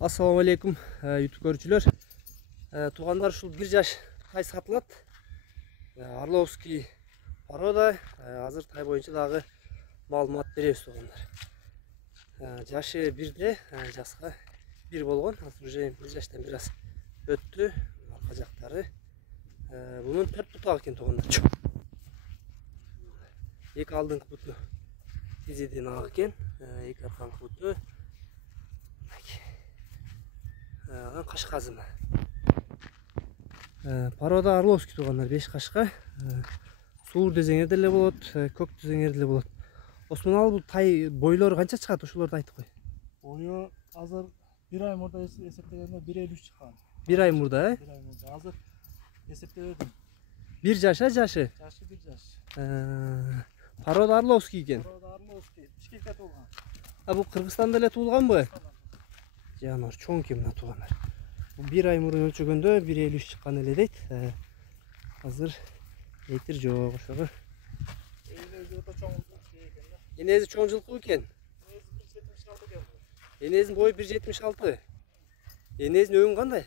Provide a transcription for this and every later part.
Assalamu alaikum YouTube көрүүчүлөр. Туугандар, ушул 1 жаш тай сатылат. Орловский порода. Азыр тай боюнча дагы маалымат беребиз туугандар. Жашы 1де, жаска 1 болгон. Азыр уже 1 жаштан бир аз өттү. Арка жактары. Бунун 4 бутак экен туугандар. Эки алдыңкы буту тизиден ак экен. Эки арканкы буту каш казыма. Порода Орловский туугандар, 5 кашка. Суур дезеңерде эле болот, көк дезеңерде эле болот. Осмон ал бул тай бойлору канча чыгат, ошолорду айтып кой. Бою азыр 1 ай мурда эсептегенде 1,53 чыккан. 1 ай мурда, 1 ай мурда. Азыр эсептебедим. 1 жаш, жашы. Жашы 1 жаш. Порода Орловский экен. Порода Орловский. Бишкекте туулган. Бул Кыргызстанда эле туулганбы? Жанар чоң экен мына туугандар. Бул 1 ай мурун өлчөгөндө 1,53 чыккан эле дейт. Азыр этир жок ошого. Энези чоң жылкы экен. Энезин бою 1,76. Энезин өңү кандай?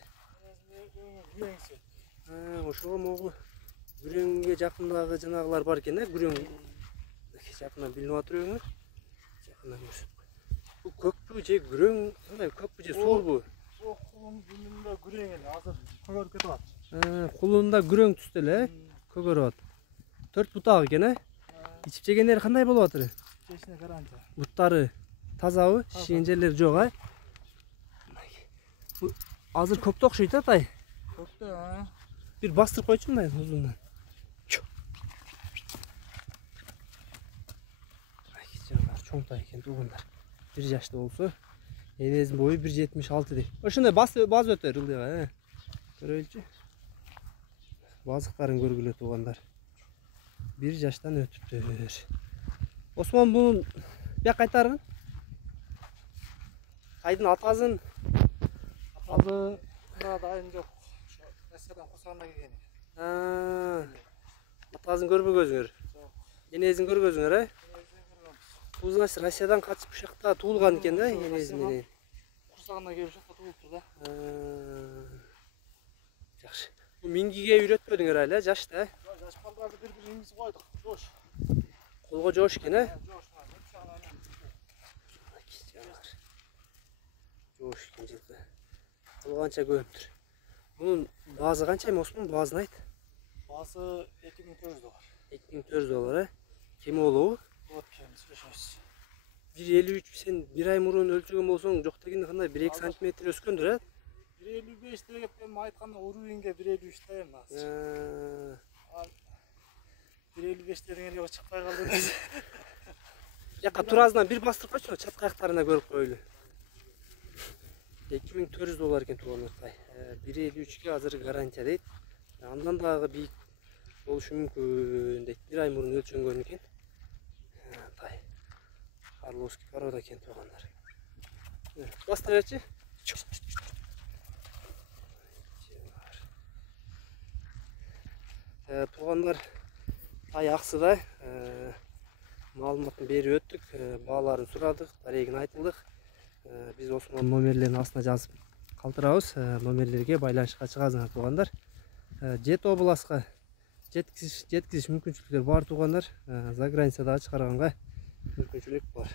Ошого могу күрөңгө жакындагы жанагылар бар экен, күрөң. Жакындан билинип атыр өңү. Жакындан көрсөт. Bu kökbü je күрөң, кандай kökbü je суурбу? Бул кулун күнүндө күрөң эле, азыр көгөрүп кетип атат. Кулунда күрөң түстө эле, көгөрүп атат. 4 бутак экен, ичип жегендери кандай болуп атыр? Чечине гарантия. Буттары тазабы? Шишкен жерлери жок, Азыр көктө окшойт тай. Көктө, Бир бастырып койчу мындай узундан. Чоң тай экен туугандар. 1 жашта болсо, энезин бою 1,76 дейт. Ошондой баз өтөр ылдыга, Көрөйлүчү. Базыктарын көргүлө туугандар. 1 жаштан өтүптүр. Осмон бунун бияк кайтарын? Тайдын атасын азыр дайын жок. Россиядан курсаганда келген. Атасын көрбөгөзүңөр. Энезин көргөзүңөр, Бул значит Россиядан качып ушул жакта туулган экен да, энези менен. Курсагында келип ушул жакта туулуптур да. Жакшы. Бул мингиге үйрөтпөдүңөр эле, жашта, Жаш балдарды бир-бир мингиси койдук. Жош. Колго жоош экен, Жош экен жылкы. Калганча көптүр. Бунун баазы канча эми Осмон, баазын айт? Баасы $2400. 2400, Кем болобу? Вот кем сүйлөшөбүз. 1,53 сен 1 ай мурун өлчөгөн болсоң, жок дегенде кандай 1-2 см өскөндүр, 1,55 деп мен айтканда уровеньге 1,53 тайм азыр. 1,55 дегенге чыкпай калды. Жака туразынан бир бастырып койчу, чатка аяктарына көрүп койлу. $2400 экен туугандар тай. 1,53ге азыр гарантия дейт. Андан дагы бийик болушу мүмкүн дейт. 1 ай мурун өлчөнгөн экен. Тай. Орловский порода экен туугандар. Баста берчи. Туугандар, тай аксыда маалыматын берип өттүк, бааларын сурадык, дарегин айтылдык. Биз Осмон номерлерин астына жазып калтырабыз. Номерлерге байланышка чыгасыңар туугандар. Жет областка жеткизиш мүмкүнчүлүктөр бар туугандар. За границада чыгарганга мүмкүнчүлүк бар.